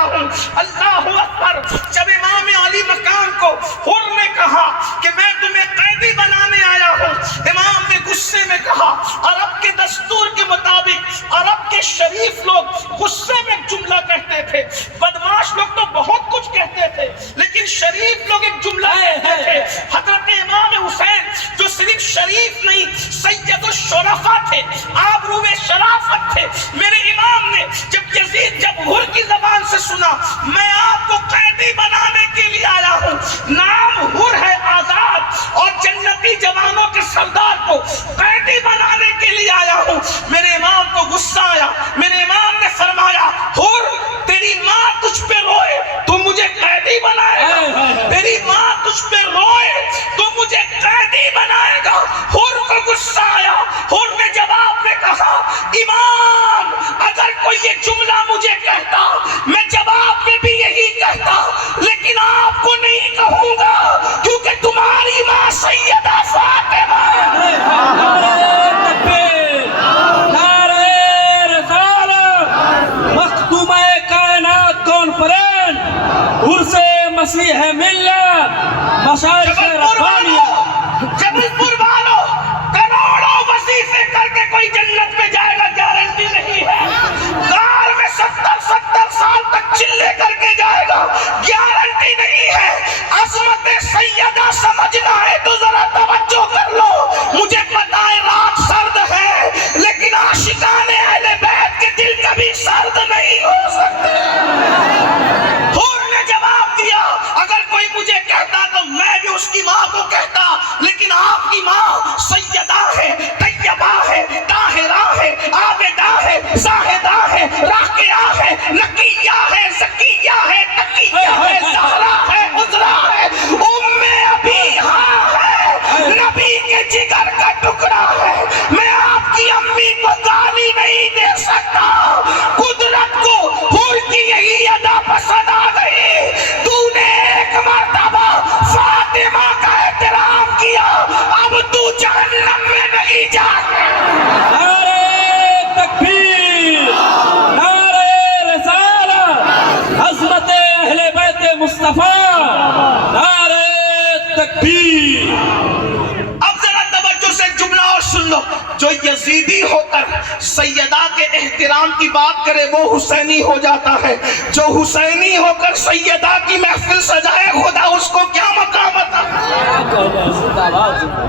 چاہتا ہوں. اللہ اکبر. جب امام علی مقام کو حر نے کہا کہ میں تمہیں قیدی بنانے آیا ہوں, امام نے غصے میں کہا, عرب کے دستور کے مطابق عرب کے شریف لوگ غصے میں جملہ کہتے تھے, بدماش لوگ تو بہت کچھ کہتے تھے, لیکن شریف لوگ ایک جملہ کہتے تھے. حضرت امام حسین جو صرف شریف نہیں سید الشرفاء تھے, آبرو شرافت تھے, میرے امام نے جب حر کی زبان سے سنا میں آپ کو قیدی بنانے کے لیے آیا ہوں, نام حر ہے آزاد, اور جنتی جوانوں کے سردار کو قیدی بنانے کے لیے آیا ہوں, میرے امام کو غصہ آیا. میرے امام نے فرمایا حر تیری ماں تجھ پہ روئے تو مجھے قیدی بنائے گا, تیری ماں تجھ پہ روئے تو مجھے قیدی بنائے گا. حر کو غصہ آیا. حر نے جواب میں کہا امام اگر کوئی یہ جملہ مجھے کہتا میں جواب میں بھی یہی کہتا, لیکن آپ کو نہیں کہوں گا کیونکہ تمہاری ماں سیدہ فاطمہ. مختومہ کائنات کانفرنس عرس مسیح ملت مشائخ ربانیہ. جبل پور والوں کروڑوں وظیفے کر کے کوئی جنت میں جائے گا گارنٹی نہیں ہے. کار میں 70 سال تک چلے کر کے جائے گا گارنٹی نہیں ہے. عظمت سیدہ سمجھنا ہے تو ذرا توجہ کر لو. مجھے پتا ہے رات سرد ہے لیکن عاشقان اہل بیت کے دل کبھی سرد نہیں ہو سکتے. حور نے جواب دیا اگر کوئی مجھے کہتا تو میں بھی اس کی ماں کو کہتا, لیکن آپ کی ماں سیدہ ہے, طیبہ ہے, طاہرہ ہے, عابدہ ہے, زاہدہ ہے, راقیہ ہے, نقیہ ہے, زکیہ ہے, تقیہ ہے, زہرا ہے, عذرا ہے, ام ابیہا ہے, نبی کے جگر کا ٹکڑا ہے. میں آپ کی امی کو گالی نہیں دے سکتا. قدرت کو حور کی یہی ادا پسند آ گئی. تو نے ایک مرتبہ فاطمہ کا احترام کیا, اب تو جہنم میں نہیں جانا. نعرہ تکبیر, نعرہ رسالت, عظمت اہل بیت مصطفیٰ, نعرہ تکبیر. اب ذرا توجہ سے جملہ اور سن لو. جو یزیدی ہو کر سیدہ کے احترام کی بات کرے وہ حسینی ہو جاتا ہے. جو حسینی ہو کر سیدہ کی محفل سجائے خدا اس کو کیا مقام عطا.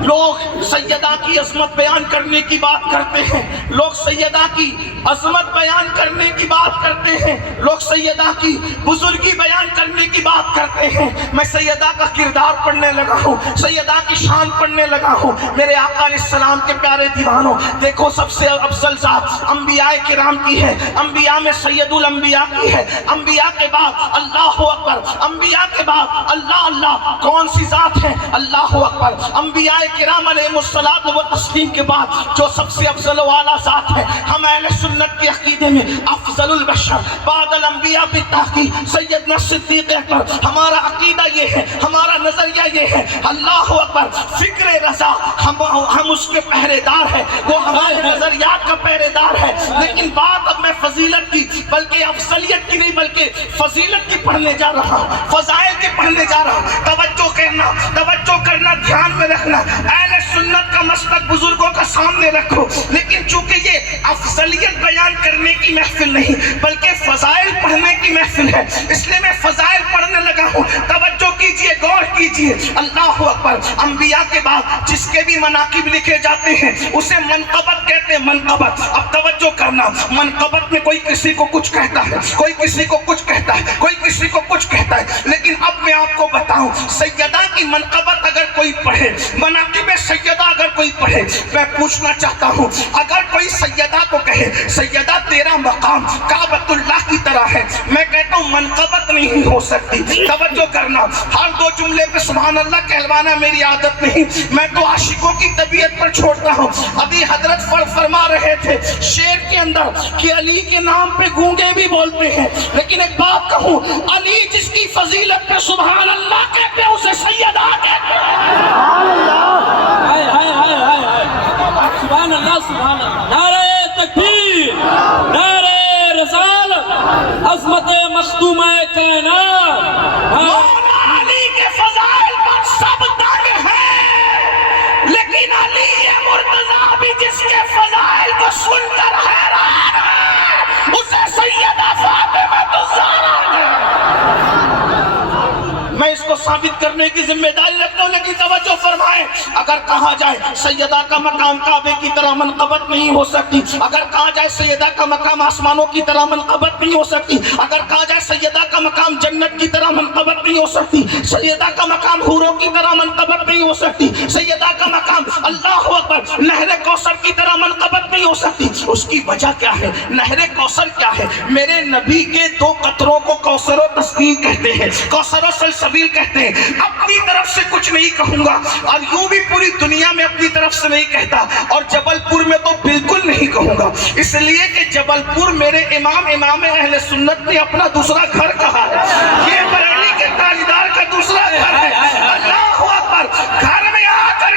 لوگ سیدہ کی عظمت بیان کرنے کی بات کرتے ہیں, لوگ سیدہ کی عظمت بیان کرنے کی بات کرتے ہیں, لوگ سیدہ کی بزرگی بیان کرنے کی بات کرتے ہیں. میں سیدہ کا کردار پڑھنے لگا ہوں, سیدہ کی شان پڑھنے لگا ہوں. میرے آقا علیہ السلام کے پیارے دیوانوں, دیکھو سب سے افضل ذات انبیاء کرام کی ہے, انبیاء میں سید الانبیاء کی ہے. انبیاء کے بعد اللہ اکبر, انبیاء کے بعد اللہ اللہ کون سی ذات ہے؟ اللہ اکبر. انبیاء کرام علیہ الصلوۃ والتسلیم کے بعد جو سب سے افضل و اعلیٰ ذات ہے, ہم اہل سنت کے عقیدے میں افضل البشر بعد الانبیاء بالتحقیق سیدنا صدیق اکبر. ہمارا عقیدہ یہ ہے, ہمارا نظریہ یہ ہے, اللہ اکبر, فکر رضا ہم اس کے پہرے دار ہیں, وہ ہمارے نظریات کا پہرے دار ہے. لیکن بات اب میں فضیلت کی بلکہ افضلیت کی نہیں بلکہ فضیلت کی پڑھنے جا رہا ہوں, فضائل کی پڑھنے جا رہا ہوں. توجہ کرنا, دھیان میں رکھنا. اہل سنت کا مسلک بزرگوں کا سامنے رکھو, لیکن چونکہ یہ افضلیت بیان کرنے کی محفل نہیں بلکہ فضائل پڑھنے کی محفل ہے, اس لیے میں فضائل پڑھنے لگا ہوں. توجہ کیجئے, غور کیجئے. اللہ اکبر. انبیاء کے بعد جس کے بھی مناقب لکھے جاتے ہیں اسے منقبت کہتے ہیں. منقبت. اب توجہ کرنا, منقبت میں کوئی کسی کو کچھ کہتا ہے, کوئی کسی کو کچھ کہتا ہے, کوئی کسی کو کچھ کہتا ہے. لیکن اب میں آپ کو بتاؤں, سیدہ کی منقبت اگر کوئی پڑھے, مناقب سیدہ اگر کوئی پڑھے, میں پوچھنا چاہتا ہوں اگر کوئی سیدہ کو کہے سیدہ تیرا مقام کعبۃ اللہ کی طرح ہے, میں کہتا ہوں منقبت نہیں ہو سکتی. توجہ کرنا, ہر دو جملے پہ سبحان اللہ کہلوانا میری عادت نہیں, میں تو عاشقوں کی طبیعت پر چھوڑتا ہوں. ابھی حضرت فرما رہے تھے شعر کے اندر کہ علی کے نام پہ گونگے بھی بولتے ہیں, لیکن ایک بات کہوں, علی جس کی فضیلت پہ سبحان اللہ کہتے ہیں اسے سیدہ کہتے ہیں. سبحان اللہ, سبحان اللہ. نعرہ تکبیر, نعرہ رسالت, عظمت مختومہ کائنات مولا علی کے فضائل پر سب دنگ ہیں، لیکن علی مرتضیٰ بھی جس کے فضائل کو سن کر حیران ہے، اسے سیدہ فاطمہ الزہرا ہے۔ میں اس کو ثابت کرنے کی ذمہ داری رکھتا ہوں، لیکن توجہ فرمائیں، اگر کہا جائے سیدہ کا مقام کعبے کی طرح منقبت نہیں ہو سکتی، اگر کہا جائے سیدہ کا مقام آسمانوں کی طرح منقبت نہیں ہو سکتی، اگر کہا جائے سیدہ کا مقام جنت کی طرح منقبت نہیں ہو سکتی، سیدہ کا مقام حوروں کی طرح منقبت نہیں ہو سکتی، سیدہ کا مقام اللہ اکبر نہر کوثر کی طرح منقبت نہیں ہو سکتی، اس کی وجہ کیا ہے؟ نہر کوثر کیا ہے؟ میرے نبی کے دو قطروں کو کوثر و تسنیم کہتے ہیں، کوثر و سلسبیل کہتے ہیں۔ اپنی طرف سے کچھ نہیں کہوں گا، اور یوں بھی پوری دنیا میں اپنی طرف سے نہیں کہتا، اور جبل پور میں تو بالکل نہیں کہوں گا، اس لیے کہ جبل پور میرے امام اہل سنت نے اپنا دوسرا گھر کہا ہے، یہ بریلی کے تاجدار کا دوسرا گھر ہے۔ اللہ اکبر، گھر میں آ کر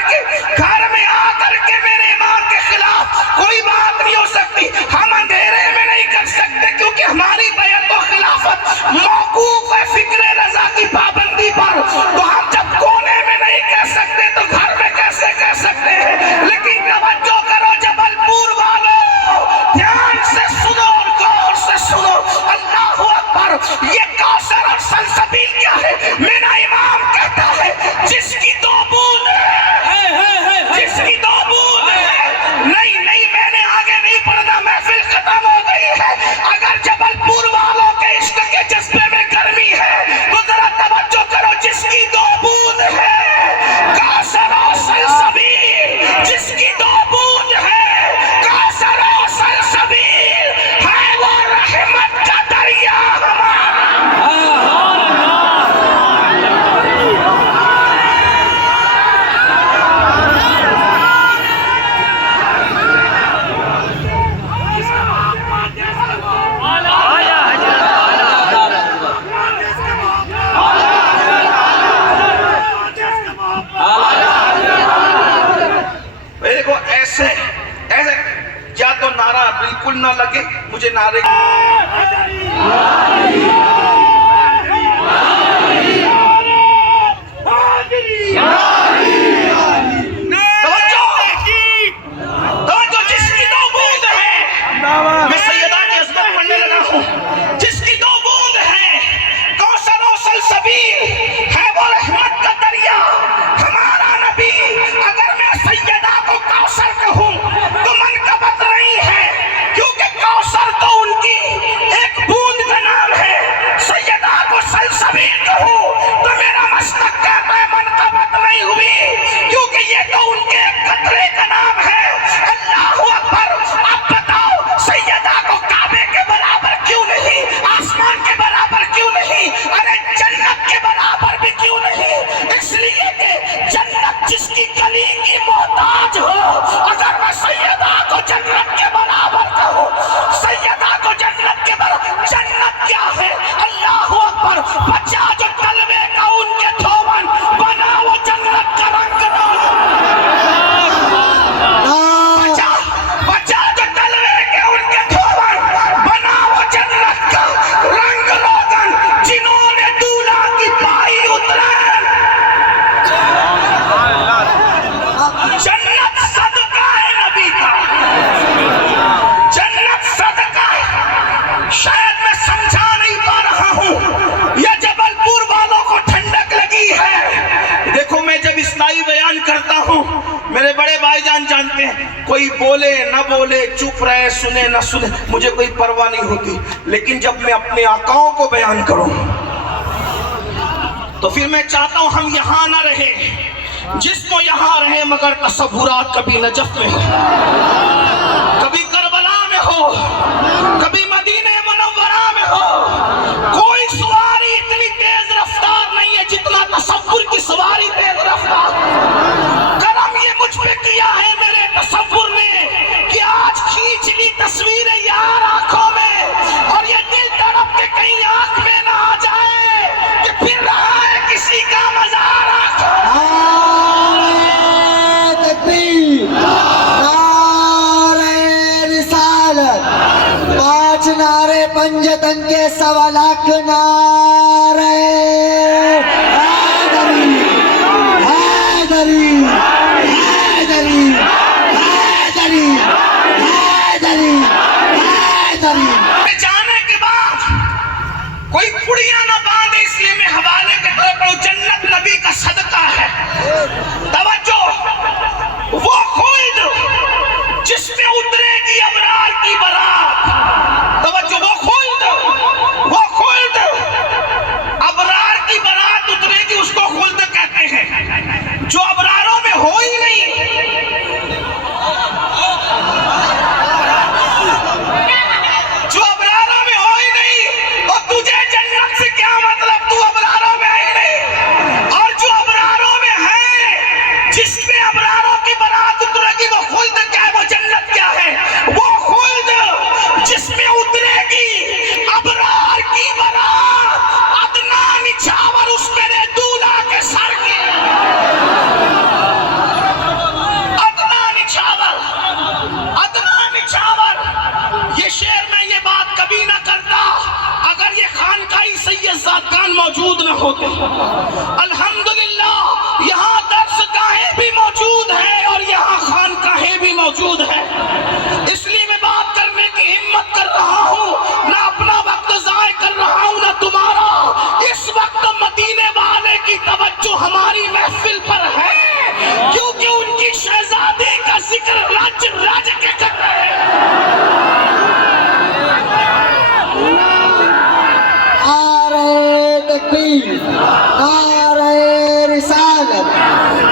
کے میرے امام کے خلاف کوئی بات نہیں ہو سکتی، ہم اندھیرے میں نہیں کر سکتے، کیونکہ ہماری بیعت و خلافت موقوف ہے فکر رضا کی پابندی پر، تو ہم جب کونے میں نہیں کہہ سکتے تو گھر میں کیسے کہہ سکتے ہیں؟ لیکن توجہ کرو جبل پور والوں، دھیان سے سنو اور غور سے سنو، اللہ اکبر، یہ کوثر اور سلسبیل کیا ہے؟ میرا امام کہتا ہے جس کی دو بوند ہے، جس کی دو بوند ہے، نہیں میں نے آگے نہیں پڑھنا، محفل ختم ہو گئی ہے، اگر جبل پور والوں کے عشق کے جذبے میں گرمی ہے تو ذرا توجہ کرو، جس کی دو بوند ہے کوثر و سلسبیل، جس کی دو بوند ہے کوثر و سلسبیل، ہے وہ رحمت کا دریا ہمارا۔ ایسے یا تو نعرہ بالکل نہ لگے، مجھے نعرے توجہ، جس کی دو بوند ہے، میں سیدہ کی عظمت پڑھنے لگا ہوں، جس کی دو بوند ہے کوثر و سلسبیل، ہے وہ رحمت کا دریا ہمارا نبی۔ اگر میں سیدہ کو کوثر کہوں تو منقبت نہیں ہے، کیونکہ کوثر تو ان کی ایک بوند کا نام ہے، سیدہ کو سلسبیل کہوں تو میرا مسلک کہتا ہے منقبت نہیں ہوئی، کیونکہ یہ تو ان کے ایک قطرے کا نام ہے۔ اللہ اکبر، اب بتاؤ سیدہ کو کعبے کے برابر کیوں نہیں، آسمان کے برابر کیوں نہیں، ارے جنت کے برابر بھی کیوں نہیں؟ اس لیے کہ جنت جس کی کلی کی محتاج ہو، اگر میں سیدہ کو جنت کے برابر کہوں، سیدہ کو جنت کے برابر، جنت کیا ہے؟ اللہ اکبر، بچا جو کلمے کا ان کے دھون، بنا وہ جنت کا رنگ بچا جو کلمے کے ان کے دھون، بنا وہ جنت کا رنگ روغن، جنہوں نے دولہا کی پائی اترین، جنت صدقہ ہے نبی کا، جنت صدقہ ہے۔ شاید میں سمجھا نہیں پا رہا ہوں یا جبل پور والوں کو ٹھنڈک لگی ہے۔ دیکھو میں جب اصلاحی بیان کرتا ہوں، میرے بڑے بھائی جان جانتے ہیں، کوئی بولے نہ بولے، چپ رہے، سنے نہ سنے، مجھے کوئی پرواہ نہیں ہوتی، لیکن جب میں اپنے آقاؤں کو بیان کروں تو پھر میں چاہتا ہوں ہم یہاں نہ رہے، جسم یہاں رہے مگر تصورات کبھی نجف میں ہو، کبھی کربلا میں ہو، کبھی مدینہ منورہ میں ہو۔ کوئی سواری اتنی تیز رفتار نہیں ہے جتنا تصور کی سواری تیز رفتار۔ کرم یہ مجھ پہ کیا ہے میرے تصور نے کہ آج کھینچ لی تصویریں یار آنکھوں میں، اور یہ دل تڑپ کے کہیں آنکھ میں نہ آ جائے کہ پھر رہا ہے کسی کا مزار آنکھوں میں۔ تکبیر، نعرہ رسالت، نعرے پنجتن کے 1.25 لاکھ نعرے حیدری حیدری حیدری حیدری حیدری حیدری. جانے کے بعد کوئی پڑیاں نہ باندھے، اس لیے میں حوالے کے طور پر جنت نبی کا صدقہ ہے. توجہ، وہ خلد جس میں اترے گی ابرار کی برات. توجہ، وہ خلد ابرار کی برات اترے گی، اس کو خلد کہتے ہیں. جو ابراروں میں ہو ہی نہیں، جو ابراروں میں ہو ہی نہیں، اور تجھے جنت سے کیا مطلب، تو ابراروں میں ہی نہیں. اور جو ابراروں میں ہے، جس میں ابراروں کی برات اترے گی، وہ خلد کیا ہے، وہ جنت کیا ہے؟ وہ خلد جس میں اترے گی ابرار کی برات، ادنا نچھاور اس میرے دولہا کے سر کی. ادنا نچھاور. یہ شعر میں یہ بات کبھی نہ کرتا اگر یہ خانقاہی سید زادگان موجود نہ ہوتے. الحمدللہ یہاں درس گاہیں بھی موجود ہیں اور یہاں خانقاہیں بھی موجود ہیں. اس لیے میں بات کرنے کی ہمت کر رہا ہوں، نہ اپنا وقت ضائع کر رہا ہوں نہ تمہارا. اس وقت مدینے والے کی توجہ ہماری محفل پر ہے، کیونکہ ان کی شہزادی کا ذکر رج رج کے کر رہے ہیں. نعرے تکبیر، نعرے رسالت،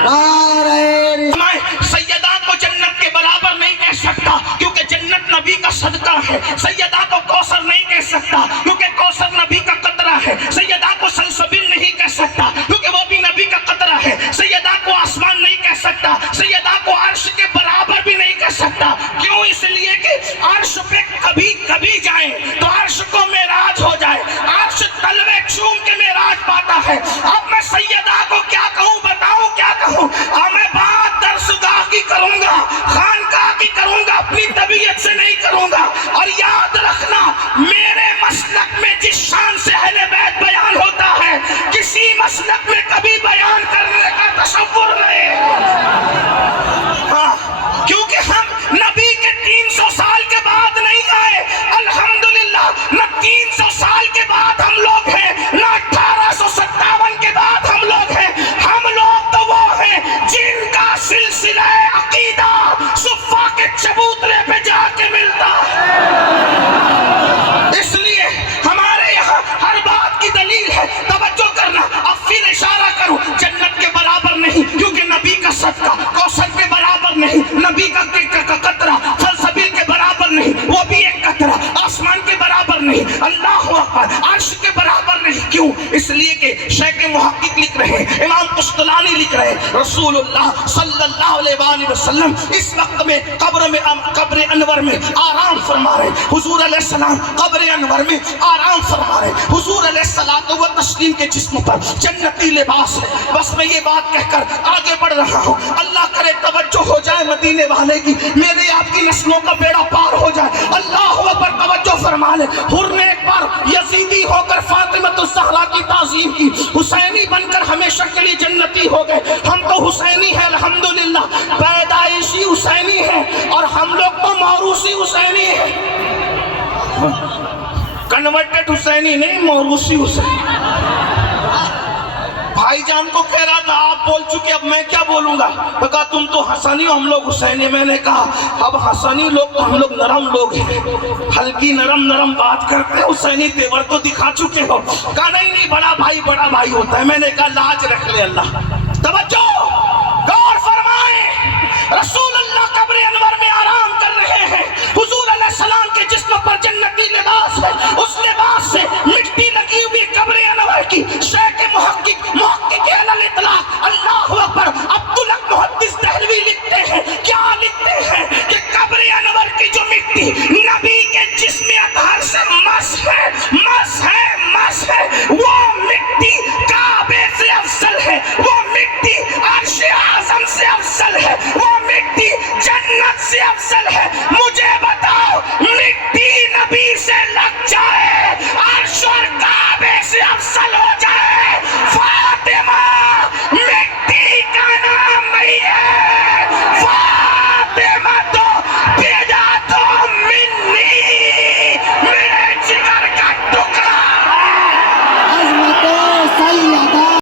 نعرے رسالت. میں سیدہ کو جنت کے برابر نہیں کہہ سکتا کیونکہ جنت نبی کا صدقہ ہے. سیدہ کو کوثر نہیں کہہ سکتا کیونکہ کوثر نبی کا قطرہ ہے. سیدہ کو سلسبیل نہیں کہہ سکتا کیونکہ وہ بھی نبی کا قطرہ ہے. سیدہ کو آسمان نہیں کہہ سکتا، سیدہ کو عرش کے برابر بھی نہیں کہہ سکتا. کیوں؟ اس لیے کہ عرش پہ کبھی کبھی جائیں تو عرش کو معراج ہو جائے، عرش تلوے چوم کے معراج پاتا ہے. اب میں سیدہ کو کیا کہوں، بتاؤں کیا کہوں؟ میں بات درسگاہ کی کروں گا، خانقاہ کی کروں گا، اپنی طبیعت سے نہیں کروں گا. اور یاد رکھنا، میرے مسلک میں جس شان سے اہل بیت بیان ہوتا ہے، کسی مسلک میں کبھی بیان کرنے کا تصور نہیں. کیونکہ ہم نبی کے 300 سال کے بعد نہیں آئے. الحمدللہ نہ 300 سال کے بعد ہم لوگ ہیں، نہ 1857 کے بعد ہم لوگ ہیں. ہم لوگ تو وہ ہیں جن کا سلسلہ عقیدہ صفا کے چبوترے پہ جا کے ملتا ہے. اس لیے ہمارے یہاں ہر بات کی دلیل ہے. توجہ کرنا. اب پھر اشارہ کروں، جنت کے برابر نہیں کیونکہ نبی کا صدقہ. کوثر کے برابر نہیں، نبی کا قطرہ. سلسبیل کے برابر نہیں، وہ بھی ایک قطرہ. آسمان کے برابر نہیں، اللہ اکبر. عرش کے برابر نہیں. کیوں؟ اس لیے کہ شیخ محقق لکھ رہے ہیں، امام قسطلانی لکھ رہے ہیں، رسول اللہ صلی اللہ علیہ وآلہ وسلم اس وقت میں قبر انور میں آرام فرما رہے ہیں. حضور علیہ السلام قبر انور میں آرام فرما رہے ہیں. حضور علیہ الصلوۃ والتسلیم کے جسم پر جنتی لباس ہے. بس میں یہ بات کہہ کر آگے بڑھ رہا ہوں. اللہ کرے توجہ ہو جائے مدینے والے کی، میرے آپ کی نسلوں کا بیڑا پار ہو جائے. اللہ اکبر. توجہ فرما لے. حر نے ایک بار یزیدی ہو کر فاطمہ الزہرا کی تعظیم کی، حسینی بن کر ہمیشہ کے لیے جنتی ہو گئے. ہم تو حسینی ہیں الحمدللہ، پیدائشی حسینی ہیں، اور ہم لوگ تو موروثی حسینی ہیں. کنورٹڈ حسینی نہیں، موروثی حسینی. بھائی جان کو کہہ رہا تھا آپ بول چکے، اب میں کیا بولوں گا؟ تو کہا تم تو حسنی ہو، ہم لوگ حسینی. میں نے کہا اب حسنی لوگ تو ہم لوگ نرم لوگ ہیں، ہلکی نرم بات کرتے ہیں. حسینی تیور تو دکھا چکے ہو. کہا نہیں، بڑا بھائی ہوتا ہے. میں نے کہا لاج رکھ لے اللہ. توجہ غور فرمائیں. رسول اللہ قبر انور میں آرام کر رہے ہیں. حضور علیہ السلام کے جسم پر جنتی لباس